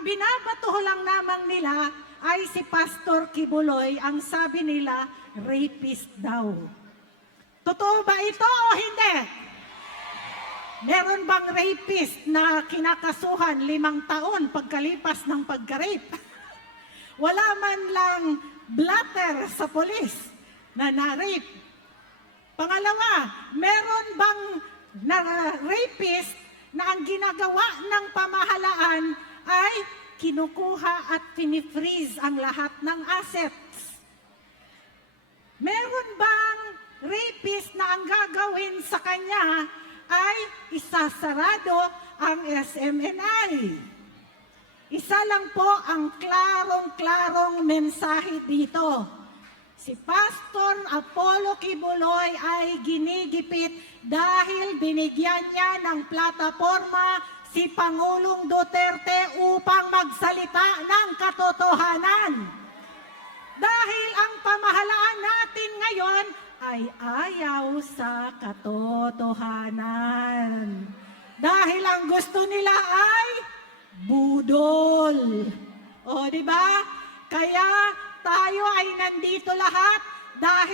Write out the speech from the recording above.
Ang binabato lang naman nila ay si Pastor Kibuloy, ang sabi nila, rapist daw. Totoo ba ito o hindi? Meron bang rapist na kinakasuhan 5 taon pagkalipas ng pagka-rape? Wala man lang blatter sa polis na na-rape. Pangalawa, meron bang na rapist na ang ginagawa ng pamahalaan ay kinukuha at pinifreeze ang lahat ng assets? Meron bang rapist na ang gagawin sa kanya ay isasarado ang SMNI? Isa lang po ang klarong-klarong mensahe dito. Si Pastor Apollo Kibuloy ay ginigipit dahil binigyan niya ng plataforma si Pangulong Duterte upang magsalita ng katotohanan. Dahil ang pamahalaan natin ngayon ay ayaw sa katotohanan. Dahil ang gusto nila ay budol. O, di ba? Kaya tayo ay nandito lahat dahil